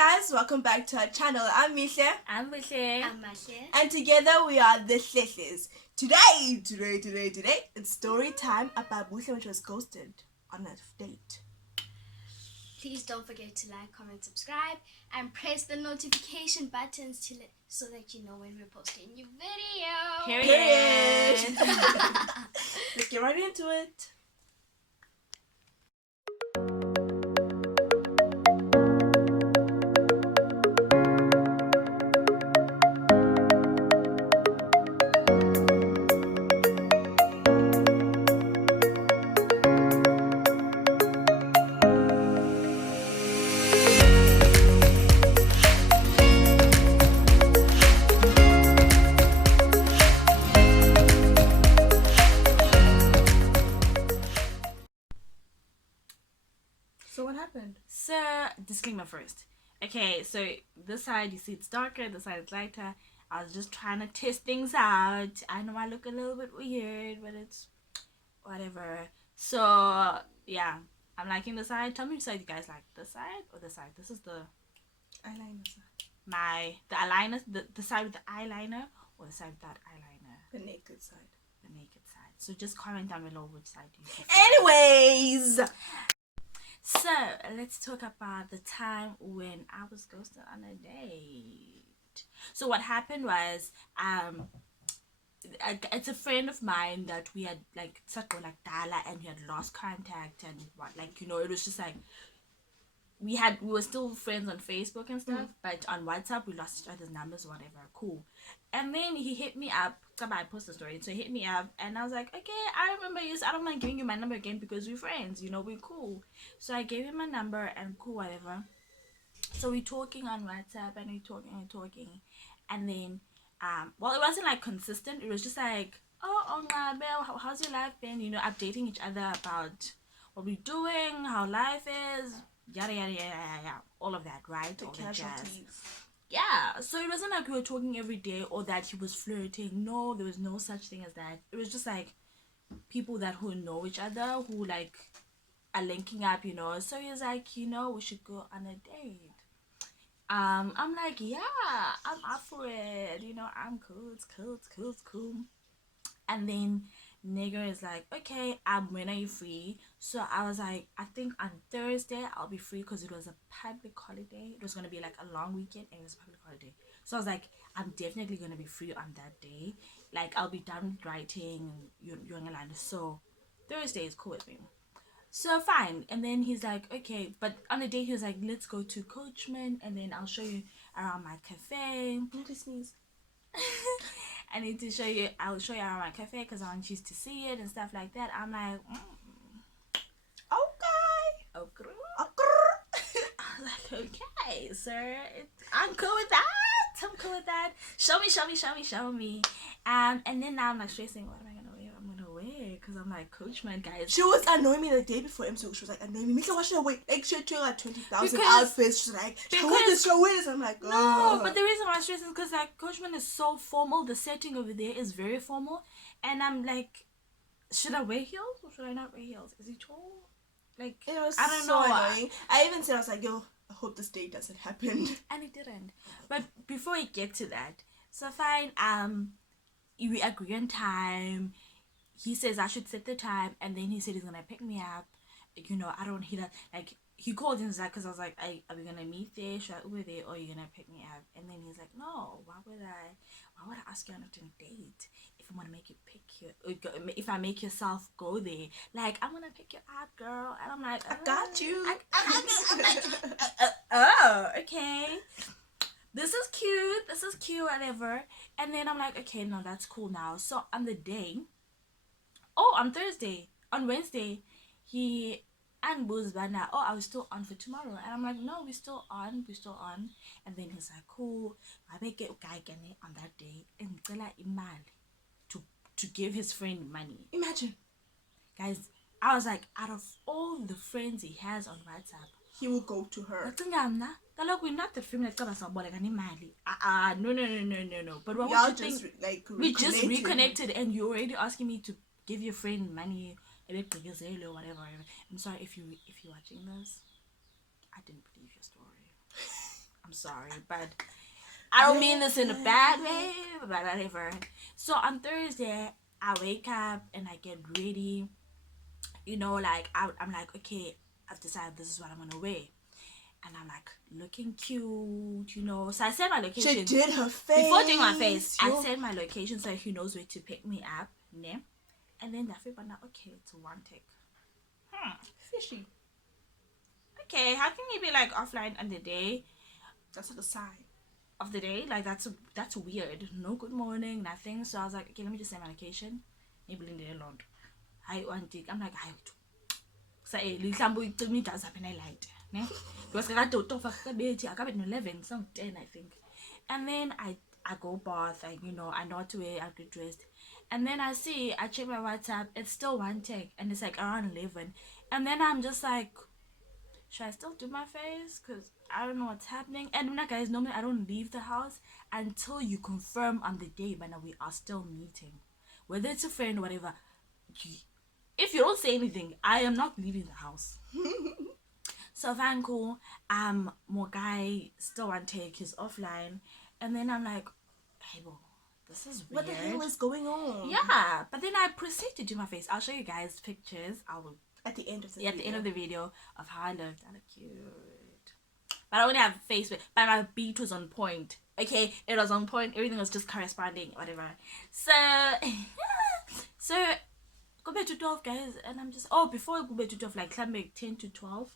guys, welcome back to our channel. I'm Misha. I'm Bushe. I'm Mashe. And together we are the HLEHLEz. Today, it's story time about Bushe when she was ghosted on a date. Please don't forget to like, comment, subscribe, and press the notification buttons so that you know when we're posting a new video. Period. Let's get right into it. So what happened? So, disclaimer first. Okay, so this side you see it's darker, this side it's lighter. I was just trying to test things out. I know I look a little bit weird, but it's whatever. So, yeah, I'm liking the side. Tell me which side you guys like, this side or this side? This is the Eyeliner side. the eyeliner, the side with the eyeliner or the side without eyeliner? The naked side. The naked side. So just comment down below which side you prefer. Anyways, so let's talk about the time when I was ghosted on a date. So what happened was, it's a friend of mine that we had like such like dial and we had lost contact and what, like, you know, it was just like we were still friends on Facebook and stuff, but on WhatsApp we lost each other's numbers or whatever. Cool. And then he hit me up. I posted a story, so he hit me up and I was like, okay, I remember you, so I don't mind giving you my number again because we're friends, you know, we're cool. So I gave him my number and cool, whatever. So we're talking on WhatsApp and we're talking and then well, it wasn't like consistent. It was just like, oh Belle, how's your life been, you know, updating each other about what we're doing, how life is, yada yada yada yada, all of that, right? the All the jazz. casualties. Yeah, so it wasn't like we were talking every day or that he was flirting. No, there was no such thing as that. It was just like people who know each other, who like are linking up, you know. So he was like, you know, we should go on a date. I'm like, yeah, I'm up for it, you know, I'm cool, it's cool. And then nigger is like, okay, when are you free? So I was like, I think on Thursday I'll be free because it was a public holiday. It was gonna be like a long weekend and it was a public holiday. So I was like, I'm definitely gonna be free on that day. Like I'll be done with writing and you're in a line. So Thursday is cool with me. So fine. And then he's like, okay, but on the day he was like, let's go to Coachman and then I'll show you around my cafe. Not to sneeze. I'll show you around my cafe because I want you to see it and stuff like that. I'm like, Okay. okay. Okay. I was like, okay, sir, I'm cool with that. I'm cool with that. Show me. And then now I'm like stressing, what am I gonna wear? I'm gonna wear because I'm like, Coachman, guys. She was annoying me the day before episode. She was like annoying me. Mika, why should I wait? Like she had like 20,000 Because- outfits. She's like, show this. I'm like, No, oh. but the reason why I'm stressing is because like Coachman is so formal. The setting over there is very formal, and I'm like, should I wear heels or should I not wear heels? Is he tall? Like, It was I don't so know. annoying. I even said, I was like, yo, I hope this date doesn't happen. And it didn't. But before we get to that, so fine. We agree on time. He says I should set the time, and then he said he's gonna pick me up. You know, I don't. He that like he called and was like, because I was like, are we gonna meet there? Should I Uber there, or are you gonna pick me up? And then he's like, no. Why would I ask you on a date if I want to make you pick you? If I make yourself go there, like I'm gonna pick you up, girl. And I'm like, I got you. I'm like, oh, okay. This is cute, whatever. And then I'm like, okay, no, that's cool now. So on the day, on Wednesday, he and Boo's banner, I was still on for tomorrow. And I'm like, no, we're still on. And then he's like, cool, I may get guy on that day and to give his friend money. Imagine. Guys, I was like, out of all the friends he has on WhatsApp, he will go to her. We're not the family that's no. But what Y'all would you just think? like We just reconnected and you're already asking me to give your friend money or whatever. I'm sorry if you're watching this. I didn't believe your story. I'm sorry, but I don't mean this in a bad way, but whatever. So on Thursday, I wake up and I get ready. You know, like I'm like, okay, I've decided this is what I'm gonna wear, and I'm like looking cute, you know. So I set my location. She did her face. Before doing my face, I set my location so he knows where to pick me up, ne? And then that but now, okay, it's one take. Fishy. Okay, how can you be like offline on the day? That's like a sign of the day, like that's weird. No good morning, nothing. So I was like, okay, let me just set my location. Maybe in the long. I want it. I'm like, I say me does happen I light. Because I don't talk I got it in 11, some 10 I think. And then I go bath, like, you know, I know what to wear, I get dressed. And then I check my WhatsApp, it's still one take and it's like around 11. And then I'm just like, should I still do my face? Because I don't know what's happening. And now, guys, normally I don't leave the house until you confirm on the day, but now we are still meeting. Whether it's a friend or whatever, if you don't say anything, I am not leaving the house. So fine, cool. More guy still want to take his offline. And then I'm like, hey, bro, this is weird. What the hell is going on? Yeah, but then I proceed to do my face. I'll show you guys pictures. I will at the end of the at video. the end of the video of how I looked. I look cute. But I only have face, but my beat was on point. Okay, it was on point. Everything was just corresponding, whatever. So, so go back to 12, guys, and I'm just before I go back to 12, like climbing 10 to 12.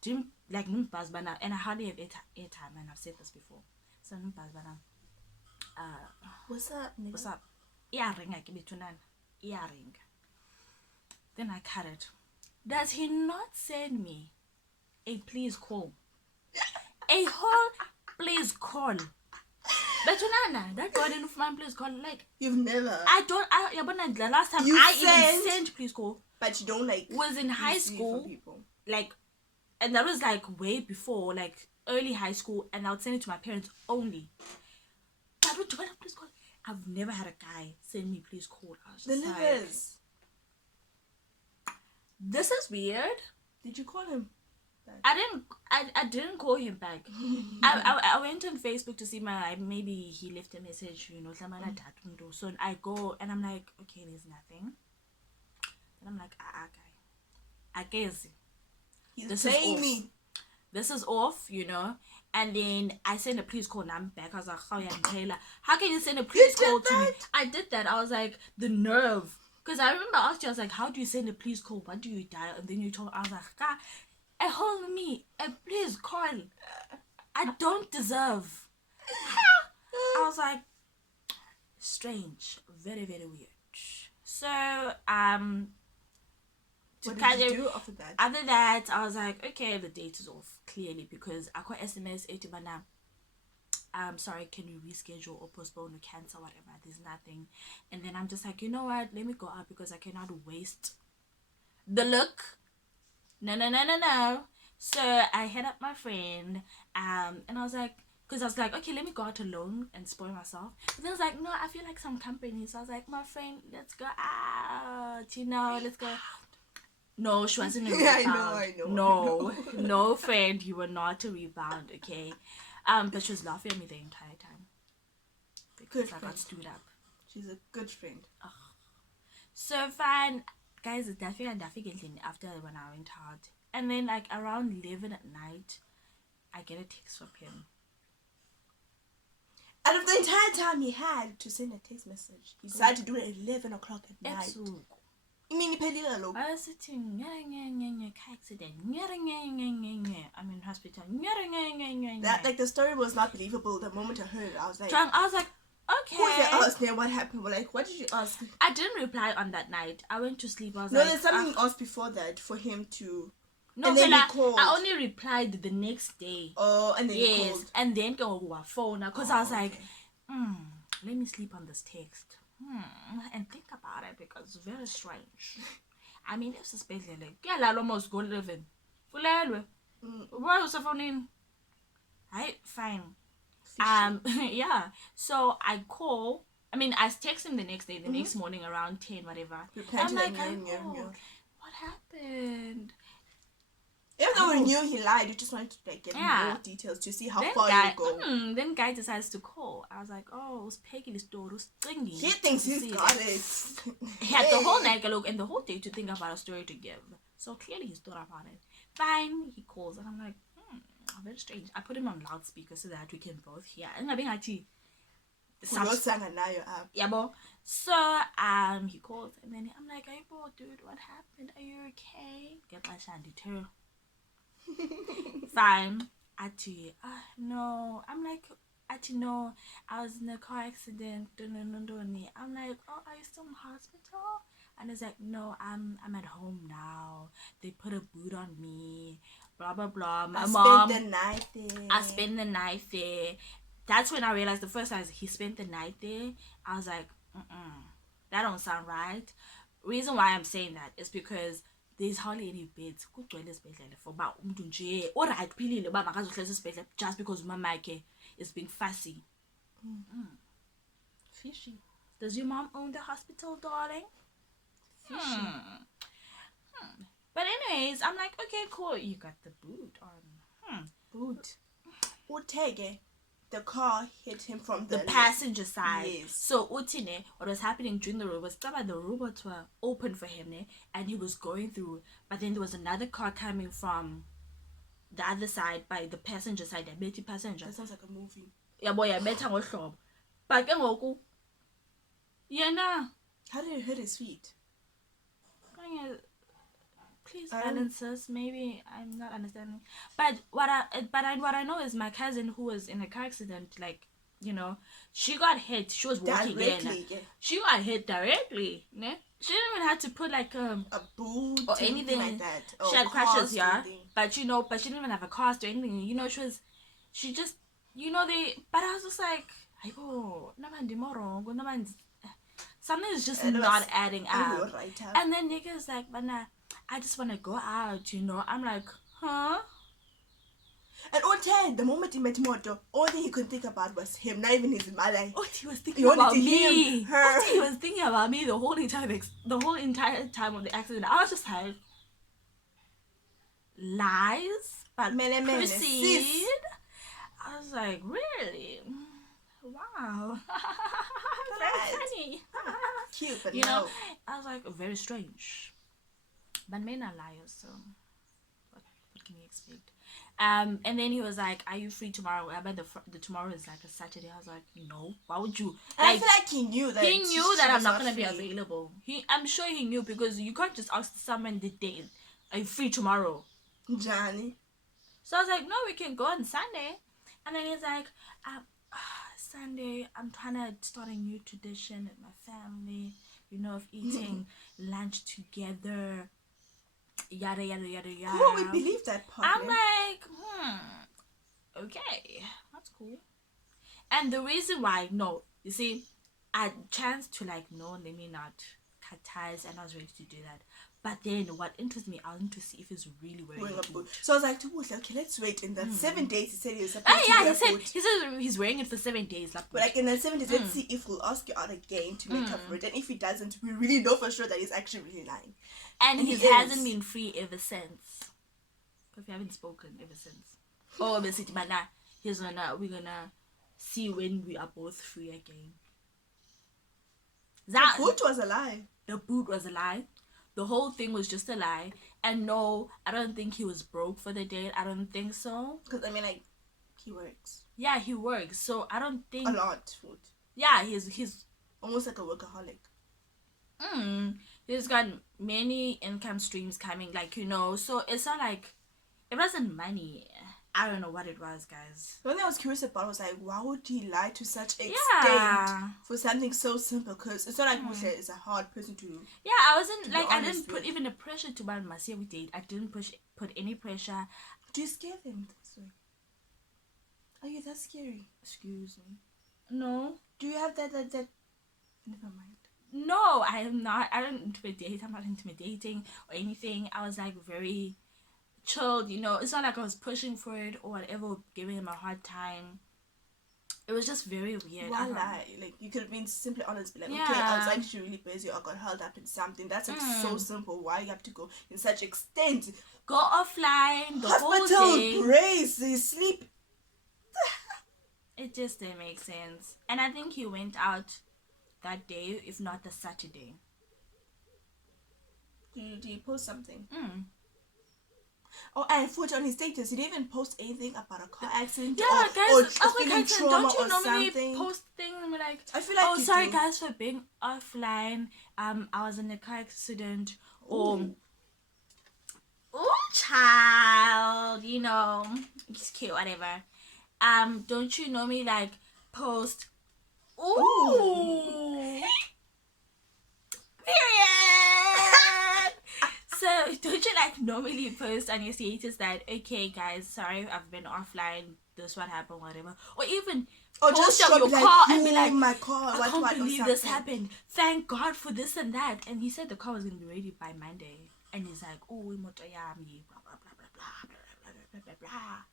Jim like numbers banana, and I hardly have airtime, and I've said this before. So numbers banana. What's up, nigga? What's up? Earring, I give it to none. Earring. Then I cut it. Does he not send me a please call? A whole please call. But Nana, that God enough man please call, like you've never. But the last time you even sent please call, but you don't like was in high school. Like, and that was like way before, like early high school, and I would send it to my parents only. But please call. I've never had a guy send me please call. I was just like, this is weird. Did you call him back? I didn't call him back. I went on Facebook to see maybe he left a message, you know, so I go and I'm like, okay, there's nothing. And I'm like, guy, I guess this is off, you know. And then I sent a please call and I'm back. I was like, how can you send a please call to me? I did that. I was like, the nerve. Because I remember I asked you, I was like, how do you send a please call? What do you dial? And then you told me, I was like, God, hold me, please call. I don't deserve. I was like, strange, very, very weird. So, what did you do after that? After that, I was like, okay, the date is off, clearly, because I got SMS, sorry, can you reschedule or postpone or cancel, whatever, there's nothing. And then I'm just like, you know what, let me go out because I cannot waste the look. No. So I hit up my friend, and I was like, because I was like, okay, let me go out alone and spoil myself. But then I was like, no, I feel like some company. So I was like, my friend, let's go out, you know, let's go. No, she wasn't a rebound. I know. No, friend, you were not a rebound, okay? But she was laughing at me the entire time because I got stood up. She's a good friend. So fine, guys. Definitely after when I went out, and then like around 11 at night, I get a text from him. Out of the entire time he had to send a text message, he decided to do it at 11 o'clock at night. I was sitting, car accident, I'm in hospital. That, like, the story was not believable. The moment I heard it, I was like, okay. Who asked me what happened? Like, what did you ask? I didn't reply on that night. I went to sleep. I was there's something else before that for him to. No, and then he called. I only replied the next day. Oh, and then he called. And then go on phone because I was like, let me sleep on this text. And think about it because it's very strange. I mean, it's especially like, almost go 11. Why was the phone in? Fine. Yeah. So I call. I mean, I text him the next day, the next morning around 10, whatever. I'm like, what happened? Even though we knew he lied, we just wanted to like get more details to see how far he go. Then guy decides to call. I was like, oh, it's Peggy the store. He thinks he's got it. He had the whole night and the whole day to think about a story to give. So clearly he's thought about it. Fine, he calls and I'm like, very strange. I put him on loudspeaker so that we can both hear. And I'm being like, yeah, bo. So he calls and then I'm like, hey, bro, dude, what happened? Are you okay? Get my shandy too. Fine. No. I'm like, no, I was in a car accident. I'm like, oh, are you still in hospital? And he's like, no, I'm at home now. They put a boot on me. Blah blah blah. My mom. Spent the night there. I spent the night there. That's when I realized the first time he spent the night there. I was like, that don't sound right. Reason why I'm saying that is because there's hardly any beds for about just because mama is being fussy. Fishy. Does your mom own the hospital, darling? Fishy. But anyways, I'm like, okay, cool. You got the boot on. Boot. The car hit him from the passenger side. Yes. So Utine, what was happening during the road was that the robots were open for him, and he was going through. But then there was another car coming from the other side by the passenger side. The Betty passenger. That sounds like a movie. Yeah, boy, I better go shop. But yeah, nah. How did it hurt his feet? Please balance us. Maybe I'm not understanding. But what I know is my cousin who was in a car accident, like, she got hit. She was walking directly, in. She got hit directly. Ne? She didn't even have to put like a boot or anything like that. She had crutches, yeah. But she didn't even have a cast or anything. She just but I was just like, something is just not adding up. And then niggas like, but nah, I just want to go out, I'm like, huh? And the moment he met Moto, all thing he could think about was him, not even his mother. He was thinking about me. He was thinking about me the whole entire time of the accident. I was just like, lies, but proceed. I was like, really? Wow. Very funny. Cute, but I was like, very strange. But men are liars, so what can you expect? And then he was like, are you free tomorrow? I bet the tomorrow is like a Saturday. I was like, no. Why would you? I feel like he knew that I'm not gonna be available. I'm sure he knew, because you can't just ask someone the day, are you free tomorrow? Johnny. So I was like, no, we can go on Sunday. And then he's like, Sunday, I'm trying to start a new tradition with my family, of eating lunch together, yada yada yada yada. Who would believe that part? I'm like, okay, that's cool. And the reason why, you see, I chanced to let me not cut ties, and I was ready to do that. But then what interests me, I want to see if he's really wearing a boot. So I was like, okay, let's wait. In that 7 days, he said he was supposed to wear a boot. He said he's wearing it for 7 days. But like in that 7 days, let's see if we'll ask you out again to make up for it. And if he doesn't, we really know for sure that he's actually really lying. And he hasn't been free ever since. Because we haven't spoken ever since. But now we're gonna see when we are both free again. The boot was a lie. The boot was a lie. The whole thing was just a lie. And no, I don't think he was broke for the date. I don't think so. Because he works. Yeah, he works. So I don't think a lot. Food. Yeah, he's almost like a workaholic. He's got many income streams coming, so it's not like it wasn't money. I don't know what it was, guys. The one thing I was curious about was like, why would he lie to such extent for something so simple? Because it's not like Musha is a hard person to. Yeah, I wasn't like, I didn't put even the pressure to buy Masia we date. I didn't put any pressure. Do you scare them this way? Are you that scary? Excuse me. No. Do you have that? Never mind. No, I am not. I don't intimidate. I'm not intimidating or anything. I was like very chilled, It's not like I was pushing for it or whatever, giving him a hard time. It was just very weird. Why lie? Like, you could have been simply honest, be like, okay, I was actually really busy or got held up in something. That's like so simple. Why you have to go in such extent? go offline the whole Hospital day. braces, sleep. It just didn't make sense. And I think he went out that day, if not the Saturday. Did he post something? Oh, and I thought on his status, he didn't even post anything about a car accident. Yeah, or guys, feeling trauma don't you or normally something. post things and be like, I feel like oh, you sorry do. guys for being offline. I was in a car accident. Or, oh, child, you know, it's cute, whatever. Don't you normally like post? Ooh. Period. So don't you like normally post on your status that, okay guys, sorry I've been offline, this what happened, whatever, or even or post just on your like, car and be like, my car, I can't believe this happened, thank God for this and that. And he said the car was gonna be ready by Monday, and he's like, oh, moto yami, blah blah blah blah blah blah blah blah blah.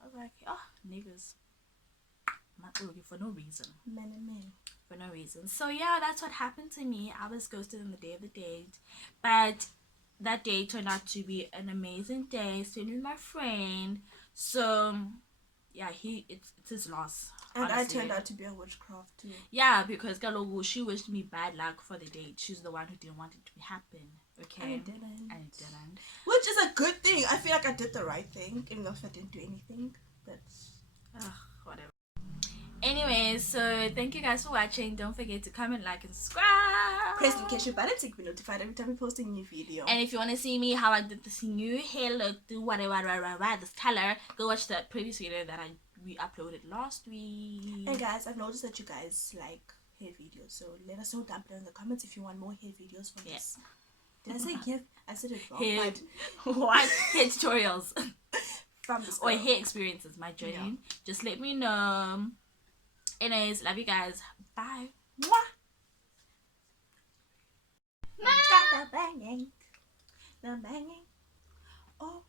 I was like, oh, niggas, for no reason. Men. For no reason. So yeah, that's what happened to me. I was ghosted on the day of the date, but that day turned out to be an amazing day spent with my friend. So yeah, it's his loss. And honestly. I turned out to be a witchcraft too. Yeah, because Kalogu, she wished me bad luck for the date. She's the one who didn't want it to happen. Okay. And it didn't. Which is a good thing. I feel like I did the right thing, even if I didn't do anything. But whatever. Anyways, so thank you guys for watching. Don't forget to comment, like, and subscribe. Press the notification button to be notified every time we post a new video. And if you want to see me how I did this new hair look, do whatever, this color, go watch the previous video that we uploaded last week. And guys, I've noticed that you guys like hair videos, so let us know down below in the comments if you want more hair videos from this. Did I say gift? I said it wrong. Hair, what? Hair tutorials. From this or hair experiences, my journey. Yeah. Just let me know. Anyways, love you guys. Bye. Mwah. Mwah. The banging. Oh.